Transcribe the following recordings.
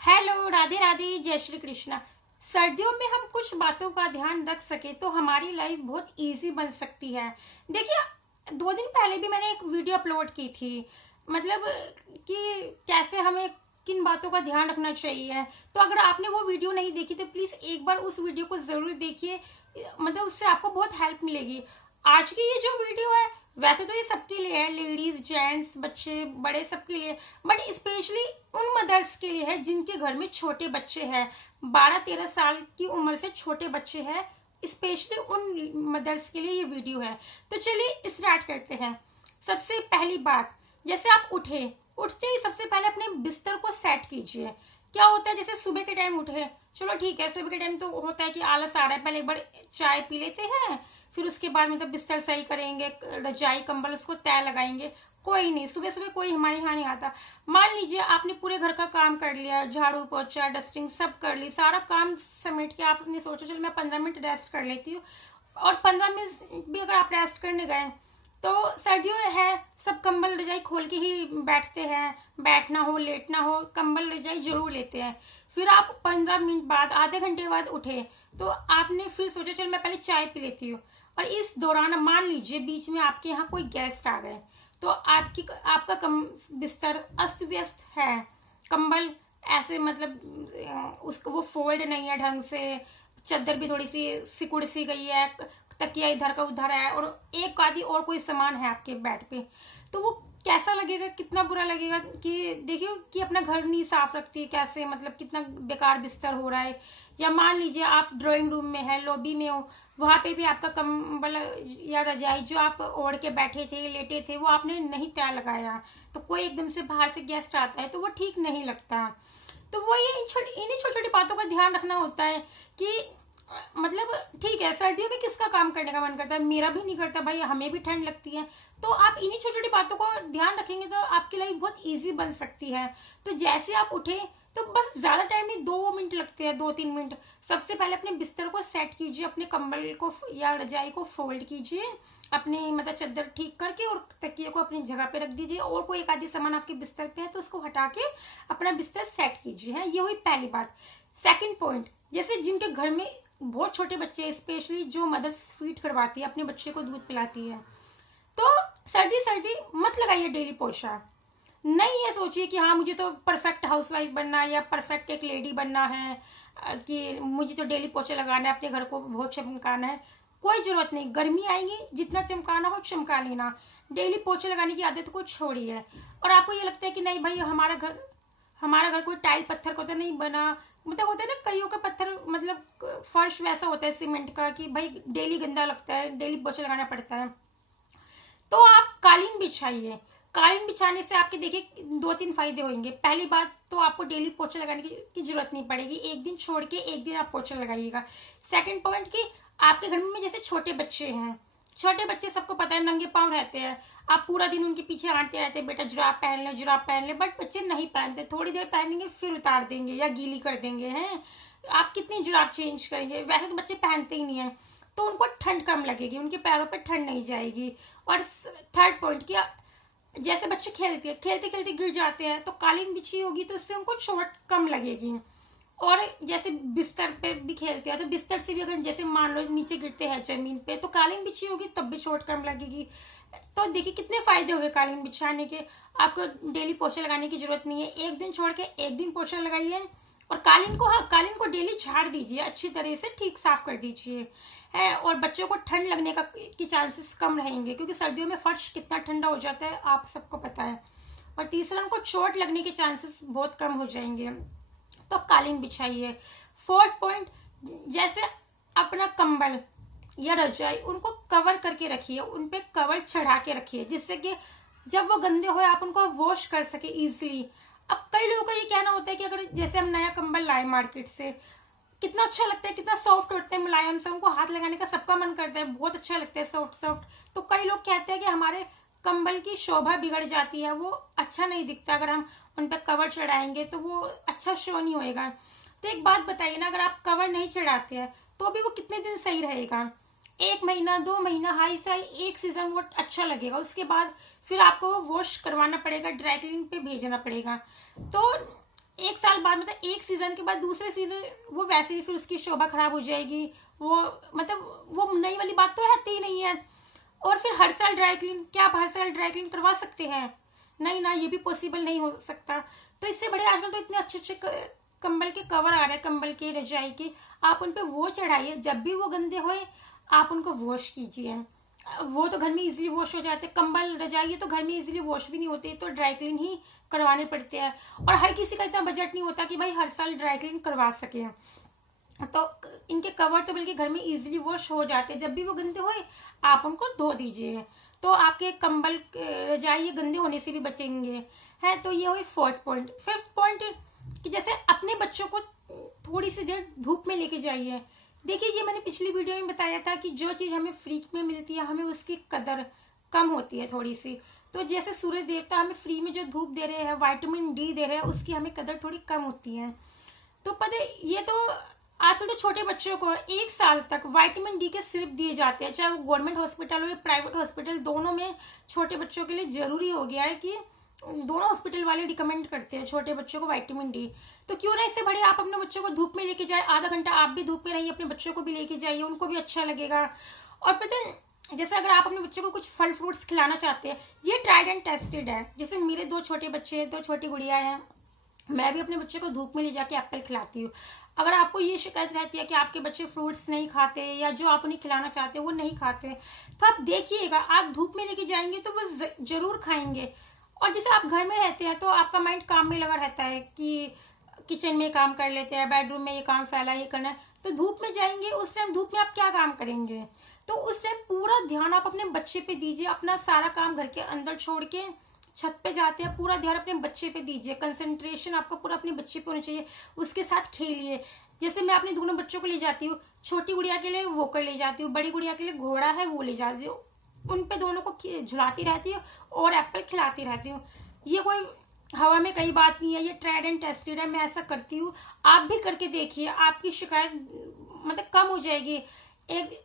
Hello, Radhe Radhe, जय श्री कृष्णा। सर्दियों में हम कुछ बातों का ध्यान रख सके तो हमारी लाइफ बहुत इजी बन सकती है। देखिए, 2 दिन पहले भी मैंने एक वीडियो अपलोड की थी, मतलब कि कैसे हमें किन बातों का ध्यान रखना चाहिए। तो अगर आपने वो वीडियो नहीं देखी तो प्लीज एक बार उस वीडियो को जरूर देखिए, मतलब उससे आपको बहुत हेल्प मिलेगी। आज की ये जो वीडियो है, वैसे तो ये सबके लिए है, लेडीज जेंट्स बच्चे बड़े सबके लिए, बट स्पेशली उन मदर्स के लिए है जिनके घर में छोटे बच्चे हैं, 12-13 साल की उम्र से छोटे बच्चे हैं। स्पेशली उन मदर्स के लिए ये वीडियो है। तो चलिए स्टार्ट करते हैं। सबसे पहली बात, जैसे आप उठते ही सबसे पहले अपने बिस्तर को सेट कीजिए। क्या होता है, जैसे सुबह के टाइम उठे, चलो ठीक है, सुबह के टाइम तो होता है कि आलस आ रहा है, पहले एक बार चाय पी लेते हैं, फिर उसके बाद मतलब बिस्तर सही करेंगे, रजाई कंबल उसको तय लगाएंगे। कोई नहीं, सुबह सुबह कोई हमारे यहाँ नहीं आता। मान लीजिए आपने पूरे घर का काम कर लिया, झाड़ू पोछा डस्टिंग सब कर ली, सारा काम समेट के आपने सोचा चलो मैं 15 मिनट रेस्ट कर लेती हूँ, और 15 मिनट भी अगर आप रेस्ट करने गए तो सर्दियों है, सब कंबल रजाई खोल के ही बैठते हैं, बैठना हो लेटना हो कंबल रजाई जरूर लेते हैं। फिर आप 15 मिनट बाद, आधे घंटे बाद उठे तो आपने फिर सोचा चल मैं पहले चाय पी लेती हूँ, और इस दौरान मान लीजिए बीच में आपके यहाँ कोई गेस्ट आ गए, तो आपका बिस्तर अस्त व्यस्त है, कंबल ऐसे मतलब उसको वो फोल्ड नहीं है ढंग से, चादर भी थोड़ी सी सिकुड़ सी गई है, तकिया इधर का उधर है, और एक आदि और कोई सामान है आपके बेड पे, तो वो कैसा लगेगा, कितना बुरा लगेगा कि देखियो कि अपना घर नहीं साफ रखती, कैसे मतलब कितना बेकार बिस्तर हो रहा है। या मान लीजिए आप ड्राइंग रूम में है, लॉबी में हो, वहां पे भी आपका कंबल या रजाई जो आप ओढ़ के बैठे थे लेटे थे वो आपने नहीं तय लगाया, तो कोई एकदम से बाहर से गेस्ट आता है तो वो ठीक नहीं लगता। तो वो ये इन्हीं छोटी छोटी बातों का ध्यान रखना होता है कि मतलब ठीक है, सर्दियों में किसका काम करने का मन करता है, मेरा भी नहीं करता भाई, हमें भी ठंड लगती है। तो आप इन्हीं छोटी छोटी बातों को ध्यान रखेंगे तो आपकी लाइफ बहुत इजी बन सकती है। तो जैसे आप उठे तो बस ज्यादा टाइम नहीं, 2 मिनट लगते हैं, 2-3 मिनट। सबसे पहले अपने बिस्तर को सेट कीजिए, अपने कंबल को या रजाई को फोल्ड कीजिए, अपने मतलब चादर ठीक करके और तकिए को अपनी जगह पे रख दीजिए, और कोई एक आधी सामान आपके बिस्तर पे है तो उसको हटा के अपना बिस्तर सेट कीजिए। है, ये हुई पहली बात। सेकंड पॉइंट, जैसे जिनके घर में बहुत छोटे बच्चे, स्पेशली जो मदर फीड करवाती है, अपने बच्चे को दूध पिलाती है, तो सर्दी सर्दी मत लगाइए डेली पोछा। नहीं ये सोचिए कि हाँ मुझे तो परफेक्ट हाउसवाइफ बनना है या परफेक्ट एक लेडी बनना है, कि मुझे तो डेली पोछा लगाना है, अपने घर को बहुत चमकाना है। कोई जरूरत नहीं, गर्मी आएगी, जितना चमकाना हो चमका लेना, डेली पोछे लगाने की आदत को छोड़िए। और आपको ये लगता है कि नहीं भाई हमारा घर कोई टाइल पत्थर का तो नहीं बना, मतलब होता है ना कईयों का पत्थर, मतलब फर्श वैसा होता है सीमेंट का कि भाई डेली गंदा लगता है, डेली पोछा लगाना पड़ता है, तो आप कालीन बिछाइए। कालीन बिछाने से आपके देखिए 2-3 फायदे होंगे। पहली बात तो आपको डेली पोछा लगाने की जरूरत नहीं पड़ेगी, एक दिन छोड़ के एक दिन आप पोछा लगाइएगा। सेकंड पॉइंट कि आपके घर में जैसे छोटे बच्चे हैं, छोटे बच्चे सबको पता है नंगे पांव रहते हैं, आप पूरा दिन उनके पीछे आंटते रहते हैं, बेटा जुराब पहन ले जुराब पहन ले, बट बच्चे नहीं पहनते, थोड़ी देर पहनेंगे फिर उतार देंगे या गीली कर देंगे। हैं, आप कितनी जुराब चेंज करेंगे, वैसे तो बच्चे पहनते ही नहीं है, तो उनको ठंड कम लगेगी, उनके पैरों पर ठंड नहीं जाएगी। और थर्ड पॉइंट कि जैसे बच्चे खेलते खेलते गिर जाते हैं, तो कालीन बिछी होगी तो इससे उनको चोट कम लगेगी। और जैसे बिस्तर पे भी खेलते हैं तो बिस्तर से भी अगर जैसे मान लो नीचे गिरते हैं जमीन पे, तो कालीन बिछी होगी तब भी चोट कम लगेगी। तो देखिए कितने फायदे हुए कालीन बिछाने के। आपको डेली पोछा लगाने की जरूरत नहीं है, एक दिन छोड़ के एक दिन पोछा लगाइए। और कालीन को डेली झाड़ दीजिए, अच्छी तरह से ठीक साफ कर दीजिए। है, और बच्चों को ठंड लगने की चांसेस कम रहेंगे, क्योंकि सर्दियों में फर्श कितना ठंडा हो जाता है आप सबको पता है। और तीसरा, उनको चोट लगने के चांसेस बहुत कम हो जाएंगे, तो कालीन बिछाइए। फोर्थ पॉइंट, जैसे अपना कंबल या रजाई उनको कवर करके रखिए, उन पे कवर चढ़ा के रखिए, जिससे कि जब वो गंदे हो आप उनको वॉश कर सके इजिली। अब कई लोगों का ये कहना होता है कि अगर जैसे हम नया कंबल लाए मार्केट से, कितना अच्छा लगता है, कितना सॉफ्ट होता है, मुलायम से, उनको हाथ लगाने का सबका मन करता है, बहुत अच्छा लगता है सॉफ्ट सॉफ्ट। तो कई लोग कहते हैं कि हमारे कंबल की शोभा बिगड़ जाती है, वो अच्छा नहीं दिखता, अगर हम उन पर कवर चढ़ाएंगे तो वो अच्छा शो नहीं होएगा। तो एक बात बताइए ना, अगर आप कवर नहीं चढ़ाते हैं तो भी वो कितने दिन सही रहेगा, 1 महीना 2 महीना, हाई साई 1 सीजन वो अच्छा लगेगा, उसके बाद फिर आपको वो वॉश करवाना पड़ेगा, ड्राई क्लीन पे भेजना पड़ेगा। तो 1 साल साल बाद मतलब एक सीजन के बाद दूसरे सीजन वो वैसे ही फिर उसकी शोभा खराब हो जाएगी, वो मतलब वो नई वाली बात तो रहती ही नहीं है। और फिर हर साल ड्राई क्लीन, क्या आप हर साल ड्राई क्लीन करवा सकते हैं? नहीं ना, ये भी पॉसिबल नहीं हो सकता। तो इससे बड़े आजकल तो इतने अच्छे अच्छे कंबल के कवर आ रहे हैं, कंबल के, रजाई के, आप उन पे वो चढ़ाइए, जब भी वो गंदे होए आप उनको वॉश कीजिए। वो तो घर में इजीली वॉश हो जाते हैं, कंबल रजाई तो घर में इजीली वॉश भी नहीं होते, तो ड्राई क्लीन ही करवाने पड़ते हैं। और हर किसी का इतना बजट नहीं होता कि भाई हर साल ड्राई क्लीन करवा सके, तो इनके कवर तो बल्कि घर में इजीली वॉश हो जाते हैं, जब भी वो गंदे होए आप उनको धो दीजिए, तो आपके कंबल रजाई गंदे होने से भी बचेंगे। है, तो ये हुई फोर्थ पॉइंट। फिफ्थ पॉइंट कि जैसे अपने बच्चों को थोड़ी सी देर धूप में लेके जाइए। देखिए, ये मैंने पिछली वीडियो में बताया था कि जो चीज़ हमें फ्री में मिलती है हमें उसकी कदर कम होती है थोड़ी सी। तो जैसे सूरज देवता हमें फ्री में जो धूप दे रहे हैं, विटामिन डी दे रहे हैं, उसकी हमें कदर थोड़ी कम होती है। तो पता है, ये तो आजकल तो छोटे बच्चों को 1 साल तक विटामिन डी के सिरप दिए जाते हैं, चाहे वो गवर्नमेंट हॉस्पिटल हो या प्राइवेट हॉस्पिटल, दोनों में छोटे बच्चों के लिए जरूरी हो गया है कि दोनों हॉस्पिटल वाले रिकमेंड करते हैं छोटे बच्चों को विटामिन डी। तो क्यों ना इससे बड़े आप अपने बच्चों को धूप में लेके जाए, आधा घंटा आप भी धूप में रहिए, अपने बच्चों को भी लेके जाइए, उनको भी अच्छा लगेगा। और पता है, जैसे अगर आप अपने बच्चों को कुछ फल फ्रूट्स खिलाना चाहते हैं, ये ट्राइड एंड टेस्टेड है। जैसे मेरे 2 छोटे बच्चे हैं, 2 छोटी गुड़िया हैं, मैं भी अपने बच्चे को धूप में ले जाके एप्पल खिलाती हूँ। अगर आपको ये शिकायत रहती है कि आपके बच्चे फ्रूट्स नहीं खाते या जो आप उन्हें खिलाना चाहते हैं वो नहीं खाते, तो आप देखिएगा, आप धूप में लेके जाएंगे तो वो जरूर खाएंगे। और जैसे आप घर में रहते हैं तो आपका माइंड काम में लगा रहता है कि किचन में काम कर लेते हैं, बेडरूम में ये काम फैला, ये करना है। तो धूप में जाएंगे, उस टाइम धूप में आप क्या काम करेंगे? तो उस टाइम पूरा ध्यान आप अपने बच्चे पे दीजिए, अपना सारा काम घर के अंदर छोड़ के छत पे जाते हैं, पूरा ध्यान अपने बच्चे पे दीजिए, कंसंट्रेशन आपको पूरा अपने बच्चे पे होना चाहिए, उसके साथ खेलिए। जैसे मैं अपने दोनों बच्चों को ले जाती हूँ, छोटी गुड़िया के लिए वोकर ले जाती हूँ, बड़ी गुड़िया के लिए घोड़ा है वो ले जाती हूँ, उन पे दोनों को झुलाती रहती हूँ और एप्पल खिलाती रहती हूँ। ये कोई हवा में कई बात नहीं है, ये ट्राइड एंड टेस्टेड है, मैं ऐसा करती हूँ। आप भी करके देखिए, आपकी शिकायत मतलब कम हो जाएगी।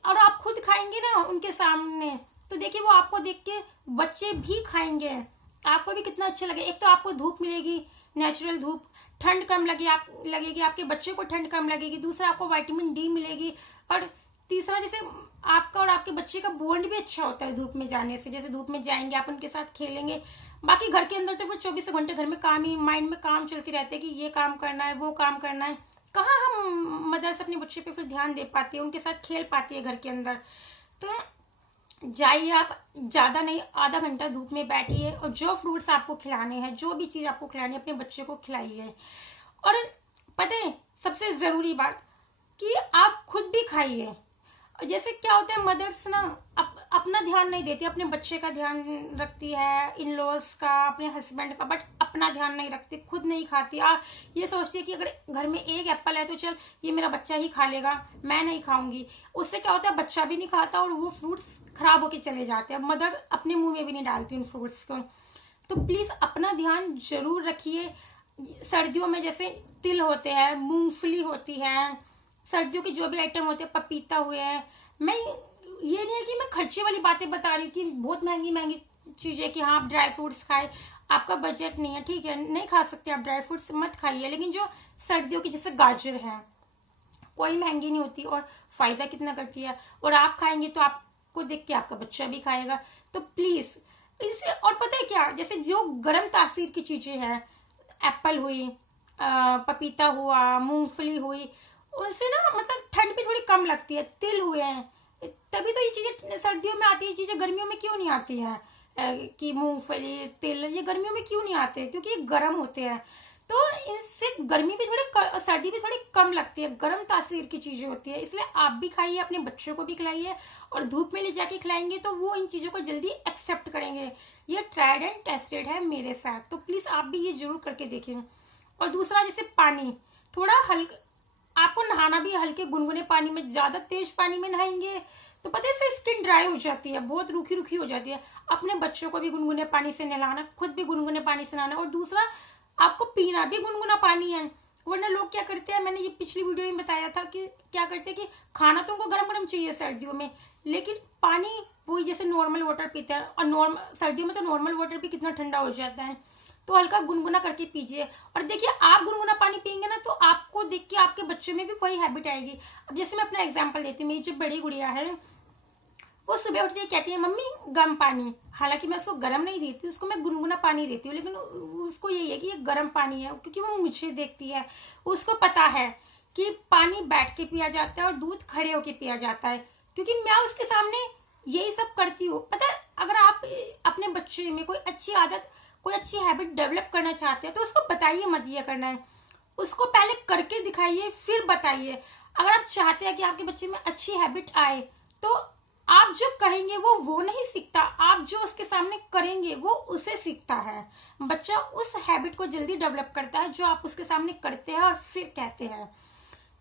और आप खुद खाएंगे ना उनके सामने, तो देखिए वो आपको देख के बच्चे भी खाएंगे, आपको भी कितना अच्छा लगे। एक तो आपको धूप मिलेगी, नेचुरल धूप, ठंड कम लगेगी, आपके बच्चे को ठंड कम लगेगी। दूसरा, आपको विटामिन डी मिलेगी। और तीसरा, जैसे आपका और आपके बच्चे का बॉन्ड भी अच्छा होता है धूप में जाने से। जैसे धूप में जाएंगे, आप उनके साथ खेलेंगे। बाकी घर के अंदर तो फिर 24 घंटे घर में काम ही, माइंड में काम चलते रहते हैं कि ये काम करना है, वो काम करना है। कहाँ हम मदर्स अपने बच्चे पे फिर ध्यान दे पाती है, उनके साथ खेल पाती है घर के अंदर। तो जाइए, आप ज़्यादा नहीं, आधा घंटा धूप में बैठिए और जो फ्रूट्स आपको खिलाने हैं, जो भी चीज़ आपको खिलानी है, अपने बच्चे को खिलाइए। और पता है सबसे ज़रूरी बात कि आप खुद भी खाइए। जैसे क्या होता है, मदर्स ना अपना ध्यान नहीं देती, अपने बच्चे का ध्यान रखती है, इन लॉज का, अपने हस्बैंड का, बट अपना ध्यान नहीं रखती, खुद नहीं खाती। ये सोचती है कि अगर घर में एक एप्पल है तो चल ये मेरा बच्चा ही खा लेगा, मैं नहीं खाऊंगी। उससे क्या होता है, बच्चा भी नहीं खाता और वो फ्रूट्स खराब होके चले जाते हैं। मदर अपने मुंह में भी नहीं डालती उन फ्रूट्स को। तो प्लीज़ अपना ध्यान जरूर रखिए। सर्दियों में जैसे तिल होते हैं, मूंगफली होती है, सर्दियों के जो भी आइटम होते हैं, पपीता हुए हैं। मैं ये नहीं है कि मैं खर्चे वाली बातें बता रही हूँ कि बहुत महंगी महंगी चीज़ें कि हाँ आप ड्राई फ्रूट्स खाए, आपका बजट नहीं है, ठीक है, नहीं खा सकते आप ड्राई फ्रूट्स, मत खाइए। लेकिन जो सर्दियों की जैसे गाजर है, कोई महंगी नहीं होती और फायदा कितना करती है, और आप खाएंगे तो आपको देख के आपका बच्चा भी खाएगा। तो प्लीज़ इनसे, और पता है क्या, जैसे जो गर्म तासीर की चीज़ें हैं, एप्पल हुई, पपीता हुआ, मूंगफली हुई, उनसे ना मतलब ठंड भी थोड़ी कम लगती है। तिल हुए हैं, तभी तो ये चीज़ें सर्दियों में आती है, चीज़ें गर्मियों में क्यों नहीं आती हैं? कि मूंगफली, तिल, ये गर्मियों में क्यों नहीं आते? क्योंकि ये गर्म होते हैं, तो इनसे गर्मी भी थोड़ी, सर्दी भी थोड़ी कम लगती है, गर्म तासीर की चीज़ें होती है। इसलिए आप भी खाइए, अपने बच्चों को भी खिलाइए, और धूप में ले जाके खिलाएंगे तो वो इन चीज़ों को जल्दी एक्सेप्ट करेंगे। ये ट्राइड एंड टेस्टेड है मेरे साथ, तो प्लीज़ आप भी ये जरूर करके देखें। और दूसरा, जैसे पानी थोड़ा हल्का, आपको नहाना भी हल्के गुनगुने पानी में, ज़्यादा तेज पानी में नहाएंगे तो पता है इससे स्किन ड्राई हो जाती है, बहुत रूखी रूखी हो जाती है। अपने बच्चों को भी गुनगुने पानी से नहलाना, खुद भी गुनगुने पानी से नहाना। और दूसरा, आपको पीना भी गुनगुना पानी है। वरना लोग क्या करते हैं, मैंने ये पिछली वीडियो में बताया था कि क्या करते हैं कि खाना तो उनको गर्म गर्म चाहिए सर्दियों में, लेकिन पानी वही जैसे नॉर्मल वाटर पीते हैं। और सर्दियों में तो नॉर्मल वाटर भी कितना ठंडा हो जाता है, तो हल्का गुनगुना करके पीजिए। और देखिए, आप गुनगुना पानी पिएंगे बच्चों में भी वही हैबिट आएगी। अब जैसे मैं अपना एग्जांपल देती हूँ, मेरी जो बड़ी गुड़िया है वो सुबह उठती है कहती है मम्मी गर्म पानी, हालांकि मैं उसको गर्म नहीं देती, उसको मैं गुनगुना पानी देती हूँ, लेकिन उसको यही है कि ये गर्म पानी है, क्योंकि वो मुझे देखती है, उसको पता है कि पानी बैठ के पिया जाता है और दूध खड़े होके पिया जाता है, क्योंकि मैं उसके सामने यही सब करती हूँ। पता है, अगर आप अपने बच्चे में कोई अच्छी आदत, कोई अच्छी हैबिट डेवलप करना चाहते हैं तो उसको बताइए मत ये करना है, उसको पहले करके दिखाइए फिर बताइए। अगर आप चाहते हैं कि आपके बच्चे में अच्छी हैबिट आए तो आप जो कहेंगे वो नहीं सीखता, आप जो उसके सामने करेंगे वो उसे सीखता है। बच्चा उस हैबिट को जल्दी डेवलप करता है जो आप उसके सामने करते हैं और फिर कहते हैं।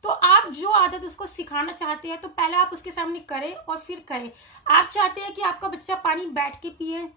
तो आप जो आदत उसको सिखाना चाहते हैं तो पहले आप उसके सामने करें और फिर कहें। आप चाहते हैं कि आपका बच्चा पानी बैठ के पिए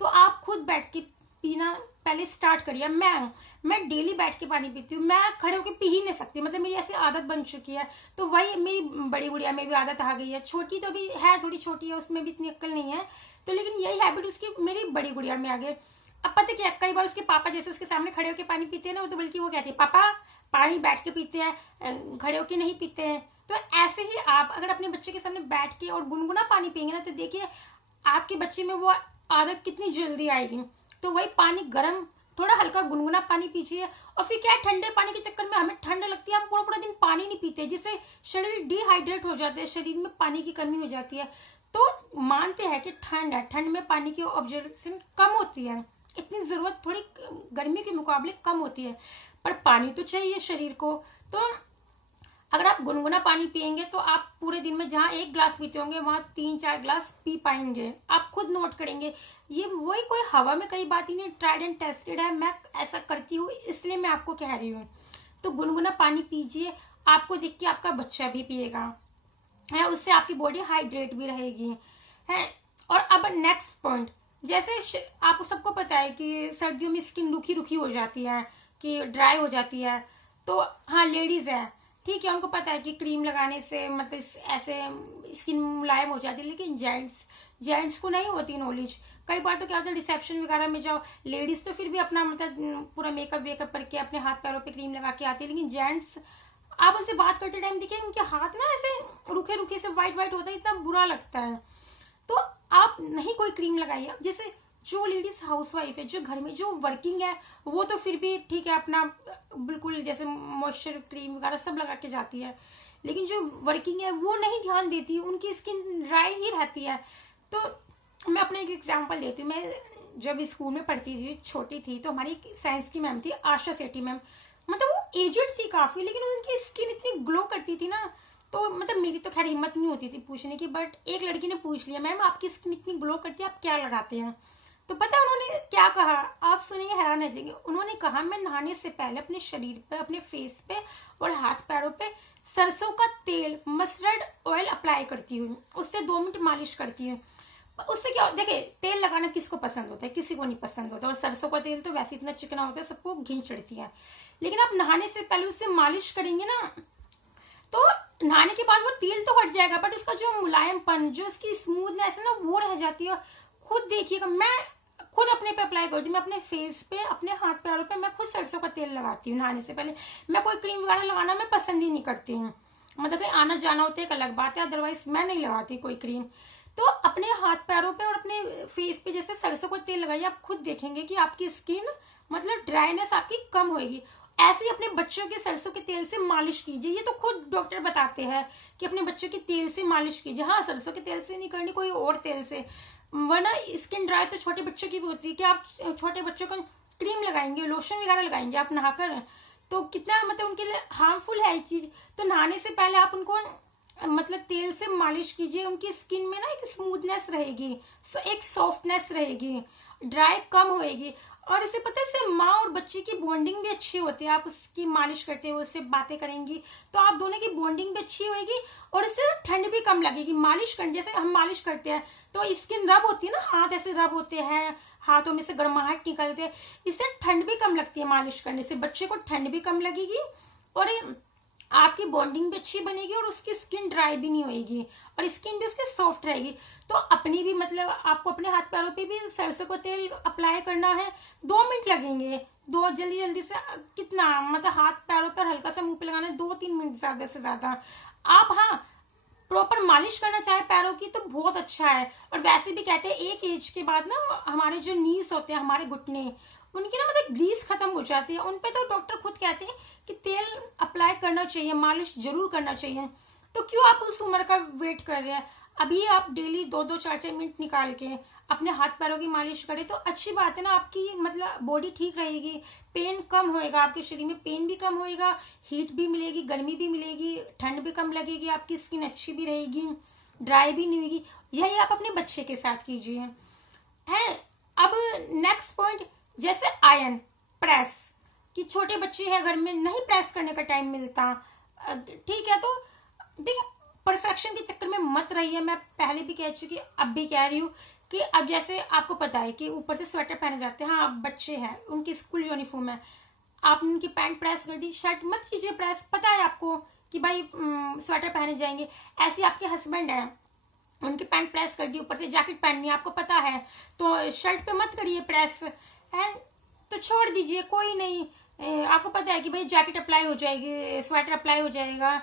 तो आप खुद बैठ के पीना पहले स्टार्ट करिए। मैं डेली बैठ के पानी पीती हूँ, मैं खड़े होकर पी ही नहीं सकती, मतलब मेरी ऐसी आदत बन चुकी है। तो वही मेरी बड़ी गुड़िया में भी आदत आ गई है, छोटी तो भी है, थोड़ी छोटी है, उसमें भी इतनी अक्ल नहीं है, तो लेकिन यही हैबिट उसकी मेरी बड़ी गुड़िया में आ गई। अब पता क्या, कई बार उसके पापा जैसे उसके सामने खड़े होकर पानी पीते हैं ना, वो तो बल्कि वो कहती है पापा पानी बैठ के पीते हैं, खड़े होके नहीं पीते हैं। तो ऐसे ही आप अगर अपने बच्चे के सामने बैठ के और गुनगुना पानी पियेंगे ना, तो देखिए आपके बच्चे में वो आदत कितनी जल्दी आएगी। तो वही पानी गर्म, थोड़ा हल्का गुनगुना पानी पीजिए। और फिर क्या है, ठंडे पानी के चक्कर में हमें ठंड लगती है, हम पूरा पूरा दिन पानी नहीं पीते, जिससे शरीर डिहाइड्रेट हो जाता है, शरीर में पानी की कमी हो जाती है। तो मानते हैं कि ठंड है, ठंड में पानी की ऑब्जर्वेशन कम होती है, इतनी जरूरत थोड़ी गर्मी के मुकाबले कम होती है, पर पानी तो चाहिए शरीर को। तो अगर आप गुनगुना पानी पियेंगे तो आप पूरे दिन में जहाँ 1 गिलास पीते होंगे वहाँ 3-4 गिलास पी पाएंगे। आप खुद नोट करेंगे, ये वही कोई हवा में कई बात ही नहीं, ट्राइड एंड टेस्टेड है, मैं ऐसा करती हूँ इसलिए मैं आपको कह रही हूँ। तो गुनगुना पानी पीजिए, आपको देख के आपका बच्चा भी पिएगा है, उससे आपकी बॉडी हाइड्रेट भी रहेगी है। और अब नेक्स्ट पॉइंट, जैसे आपको सबको पता है कि सर्दियों में स्किन रूखी रूखी हो जाती है, कि ड्राई हो जाती है। तो हाँ, लेडीज है ठीक है, उनको पता है कि क्रीम लगाने से मतलब ऐसे स्किन मुलायम हो जाती है, लेकिन जेंट्स को नहीं होती नॉलेज। कई बार तो क्या होता है, रिसेप्शन वगैरह में जाओ, लेडीज तो फिर भी अपना मतलब पूरा मेकअप वेकअप करके अपने हाथ पैरों पे क्रीम लगा के आती है, लेकिन जेंट्स आप उनसे बात करते टाइम देखिए उनके हाथ ना ऐसे रूखे रूखे से वाइट वाइट होता है, इतना बुरा लगता है। तो आप नहीं कोई क्रीम लगाइए। जैसे जो लेडीज हाउसवाइफ है, जो घर में जो वर्किंग है, वो तो फिर भी ठीक है, अपना बिल्कुल जैसे मॉइस्चर क्रीम वगैरह सब लगा के जाती है, लेकिन जो वर्किंग है वो नहीं ध्यान देती, उनकी स्किन ड्राई ही रहती है। तो मैं अपने एक एग्जांपल देती हूँ। मैं जब स्कूल में पढ़ती थी, छोटी थी, तो हमारी साइंस की मैम थी आशा सेठी मैम, मतलब वो एजेड थी काफी, लेकिन उनकी स्किन इतनी ग्लो करती थी ना, तो मतलब मेरी तो खैर हिम्मत नहीं होती थी पूछने की, बट एक लड़की ने पूछ लिया, मैम आपकी स्किन इतनी ग्लो करती है, आप क्या लगाते हैं? तो पता है उन्होंने क्या कहा, आप सुनिए हैरान रह जाएंगे। उन्होंने कहा मैं नहाने से पहले अपने शरीर पे, अपने फेस पे और हाथ पैरों पे सरसों का तेल, मस्टर्ड ऑयल अप्लाई करती हूँ, उससे 2 मिनट मालिश करती हूँ। उससे क्या, देखिए तेल लगाना किसको पसंद होता है, किसी को नहीं पसंद होता, और सरसों का तेल तो वैसे इतना चिकना होता है, सबको घिन चढ़ती है। लेकिन आप नहाने से पहले उससे मालिश करेंगे ना, तो नहाने के बाद वो तेल तो हट जाएगा, बट उसका जो मुलायमपन, जो उसकी स्मूथनेस है ना, वो रह जाती है। खुद देखिएगा, मैं खुद अपने पे अप्लाई करती हूँ, मैं अपने फेस पे, अपने हाथ पैरों पे मैं खुद सरसों का तेल लगाती हूँ नहाने से पहले। मैं कोई क्रीम वगैरह लगाना मैं पसंद ही नहीं करती हूँ, मतलब कहीं आना जाना होता है एक अलग बात है, अदरवाइज मैं नहीं लगाती कोई क्रीम। तो अपने हाथ पैरों पे और अपने फेस पे जैसे सरसों का तेल लगाइए, आप खुद देखेंगे कि आपकी स्किन मतलब ड्राइनेस आपकी कम होगी। ऐसे ही अपने बच्चों के सरसों के तेल से मालिश कीजिए, ये तो खुद डॉक्टर बताते हैं कि अपने बच्चों के तेल से मालिश कीजिए। हाँ, सरसों के तेल से नहीं करनी, कोई और तेल से, वरना स्किन ड्राई तो छोटे बच्चों की भी होती है कि आप छोटे बच्चों को क्रीम लगाएंगे, लोशन वगैरह लगाएंगे आप नहाकर, तो कितना मतलब उनके लिए हार्मफुल है ये चीज। तो नहाने से पहले आप उनको मतलब तेल से मालिश कीजिए, उनकी स्किन में ना एक स्मूथनेस रहेगी, एक सॉफ्टनेस रहेगी, ड्राई कम होएगी। और इसे पता है, इससे माँ और बच्चे की बॉन्डिंग भी अच्छी होती है। आप उसकी मालिश करते हुए उससे बातें करेंगी तो आप दोनों की बॉन्डिंग भी अच्छी होगी, और इससे ठंड भी कम लगेगी। मालिश करने, जैसे हम मालिश करते हैं तो स्किन रब होती है ना, हाथ ऐसे रब होते हैं, हाथों में से गर्माहट निकलते हैं, इससे ठंड भी कम लगती है। मालिश करने से बच्चे को ठंड भी कम लगेगी और आपकी बॉन्डिंग भी अच्छी बनेगी और उसकी स्किन ड्राई भी नहीं होगी और स्किन भी उसकी सॉफ्ट रहेगी। तो अपनी भी मतलब आपको अपने हाथ पैरों पे भी सरसों का तेल अप्लाई करना है। 2 मिनट लगेंगे, दो जल्दी जल्दी से कितना मतलब हाथ पैरों पर हल्का सा मुंह पे लगाना है, 2-3 मिनट ज्यादा से ज्यादा। आप हाँ प्रॉपर मालिश करना चाहे पैरों की तो बहुत अच्छा है। और वैसे भी कहते हैं एक एज के बाद ना हमारे जो नीज होते हैं, हमारे घुटने, उनकी ना मतलब ग्रीस खत्म हो जाती है। उन पे तो डॉक्टर खुद कहते हैं कि तेल अप्लाई करना चाहिए, मालिश जरूर करना चाहिए। तो क्यों आप उस उम्र का वेट कर रहे हैं? अभी आप डेली 2-2 4-4 मिनट निकाल के अपने हाथ पैरों की मालिश करें तो अच्छी बात है ना, आपकी मतलब बॉडी ठीक रहेगी, पेन कम होएगा, आपके शरीर में पेन भी कम होएगा, हीट भी मिलेगी, गर्मी भी मिलेगी, ठंड भी कम लगेगी, आपकी स्किन अच्छी भी रहेगी, ड्राई भी नहीं होगी। यही आप अपने बच्चे के साथ कीजिए है। अब नेक्स्ट पॉइंट, जैसे आयरन प्रेस, कि छोटे बच्चे हैं घर में, नहीं प्रेस करने का टाइम मिलता, ठीक है, तो देखिए परफेक्शन के चक्कर में मत रहिए। मैं पहले भी कह चुकी, अब भी कह रही हूँ कि अब जैसे आपको पता है कि ऊपर से स्वेटर पहने जाते हैं, हाँ अब बच्चे हैं, उनकी स्कूल यूनिफॉर्म है, आपने उनकी पैंट प्रेस कर दी, शर्ट मत कीजिए प्रेस, पता है आपको कि भाई स्वेटर पहने जाएंगे। ऐसे आपके हस्बैंड हैं, उनकी पैंट प्रेस कर दी, ऊपर से जैकेट पहननी है, आपको पता है, तो शर्ट पे मत करिए प्रेस है, तो छोड़ दीजिए, कोई नहीं। आपको पता है कि भाई जैकेट अप्लाई हो जाएगी, स्वेटर अप्लाई हो जाएगा।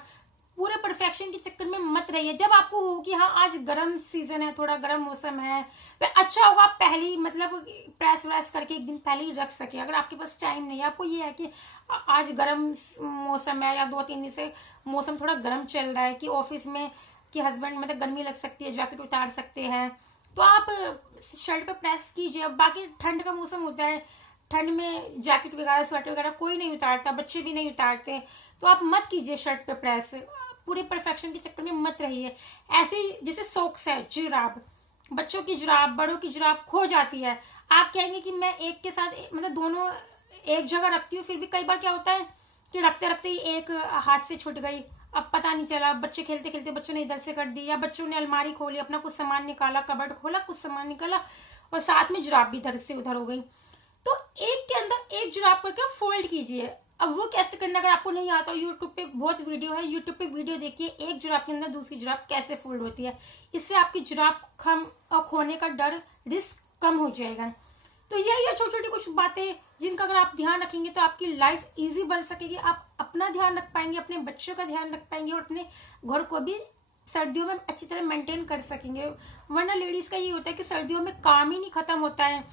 पूरे परफेक्शन के चक्कर में मत रहिए। जब आपको हो कि हाँ आज गर्म सीजन है, थोड़ा गर्म मौसम है, वह अच्छा होगा पहले मतलब प्रेस व्रेस करके एक दिन पहले ही रख सके। अगर आपके पास टाइम नहीं है, आपको ये है कि आज गर्म मौसम है या 2-3 दिन से मौसम थोड़ा गर्म चल रहा है कि ऑफिस में कि हस्बैंड मतलब गर्मी लग सकती है, जैकेट उतार सकते हैं, तो आप शर्ट पे प्रेस कीजिए। बाकी ठंड का मौसम होता है, ठंड में जैकेट वगैरह स्वेटर वगैरह कोई नहीं उतारता, बच्चे भी नहीं उतारते, तो आप मत कीजिए शर्ट पे प्रेस। पूरे परफेक्शन के चक्कर में मत रहिए। ऐसे जैसे सॉक्स है, जुराब, बच्चों की जुराब, बड़ों की जुराब खो जाती है, आप कहेंगे कि मैं एक के साथ मतलब दोनों एक जगह रखती हूँ, फिर भी कई बार क्या होता है कि रखते रखते ही एक हाथ से छूट गई, अब पता नहीं चला, बच्चे खेलते खेलते बच्चों ने इधर से कर दी, या बच्चों ने अलमारी खोली, अपना कुछ सामान निकाला, कबर्ड खोला, कुछ सामान निकाला और साथ में जुराब भी इधर से उधर हो गई। तो एक के अंदर एक जुराब करके फोल्ड कीजिए। अब वो कैसे करना अगर आपको नहीं आता, यूट्यूब पे बहुत वीडियो है, यूट्यूब पे वीडियो देखिए एक जुराब के अंदर दूसरी जुराब कैसे फोल्ड होती है। इससे आपकी जुराब खोने का डर, रिस्क कम हो जाएगा। तो यही है छोटी छोटी कुछ बातें जिनका अगर आप ध्यान रखेंगे तो आपकी लाइफ इजी बन सकेगी। आप अपना ध्यान रख पाएंगे, अपने बच्चों का ध्यान रख पाएंगे और अपने घर को भी सर्दियों में अच्छी तरह मेंटेन कर सकेंगे। वरना लेडीज का ये होता है कि सर्दियों में काम ही नहीं खत्म होता है।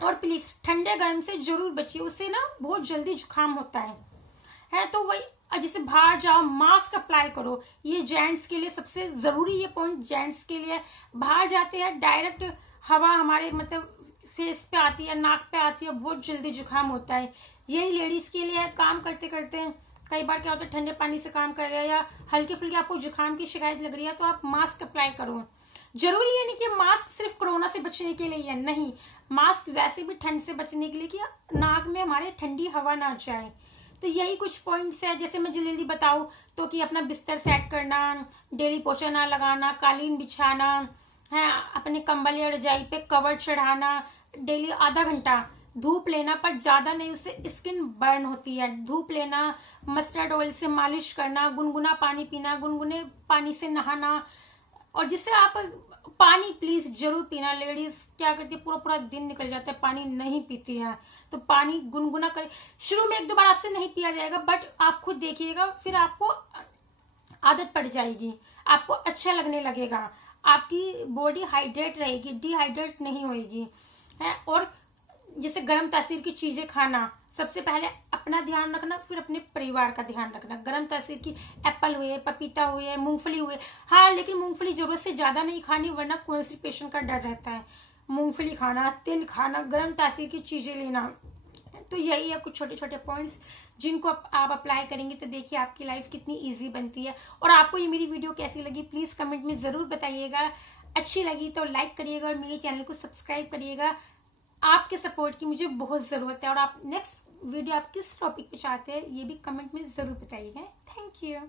और प्लीज ठंडे गर्म से जरूर बचिए, उससे ना बहुत जल्दी जुकाम होता है। तो वही जैसे बाहर जाओ मास्क अप्लाई करो, ये जेंट्स के लिए सबसे जरूरी, ये पॉइंट जेंट्स के लिए। बाहर जाते हैं डायरेक्ट हवा हमारे मतलब फेस पे आती है, नाक पे आती है, बहुत जल्दी जुकाम होता है। यही लेडीज के लिए काम करते करते कई बार क्या होता है ठंडे पानी से काम कर रहे हैं या हल्के फुल्के आपको जुकाम की शिकायत लग रही है तो आप मास्क अप्लाई करो। जरूरी है नहीं कि मास्क सिर्फ कोरोना से बचने के लिए है, नहीं, मास्क वैसे भी ठंड से बचने के लिए कि नाक में हमारे ठंडी हवा ना जाए। तो यही कुछ पॉइंट्स है। जैसे मैं जल्दी बताऊं तो कि अपना बिस्तर सेट करना, डेली पोछा ना लगाना, कालीन बिछाना है, अपने कंबल या रजाई पे कवर चढ़ाना, डेली आधा घंटा धूप लेना, पर ज्यादा नहीं, उससे स्किन बर्न होती है। धूप लेना, मस्टर्ड ऑयल से मालिश करना, गुनगुना पानी पीना, गुनगुने पानी से नहाना। और जिससे आप पानी प्लीज जरूर पीना। लेडीज क्या करती है पूरा पूरा दिन निकल जाता है पानी नहीं पीती है, तो पानी गुनगुना करें। शुरू में 1-2 बार आपसे नहीं पिया जाएगा, बट आप खुद देखिएगा फिर आपको आदत पड़ जाएगी, आपको अच्छा लगने लगेगा, आपकी बॉडी हाइड्रेट रहेगी, डिहाइड्रेट नहीं होगी है। और जैसे गर्म तासीर की चीजें खाना, सबसे पहले अपना ध्यान रखना, फिर अपने परिवार का ध्यान रखना। गर्म तासीर की एप्पल हुए, पपीता हुए, मूंगफली हुए, हाँ लेकिन मूंगफली जरूरत से ज्यादा नहीं खानी वरना कॉन्स्टिपेशन का डर रहता है। मूंगफली खाना, तिल खाना, गर्म तासीर की चीजें लेना। तो यही है कुछ छोटे छोटे पॉइंट्स जिनको आप अप्लाई करेंगे तो देखिए आपकी लाइफ कितनी ईजी बनती है। और आपको ये मेरी वीडियो कैसी लगी प्लीज कमेंट में जरूर बताइएगा। अच्छी लगी तो लाइक करिएगा और मेरे चैनल को सब्सक्राइब करिएगा। आपके सपोर्ट की मुझे बहुत जरूरत है। और आप नेक्स्ट वीडियो आप किस टॉपिक पे चाहते हैं ये भी कमेंट में जरूर बताइएगा। Thank you.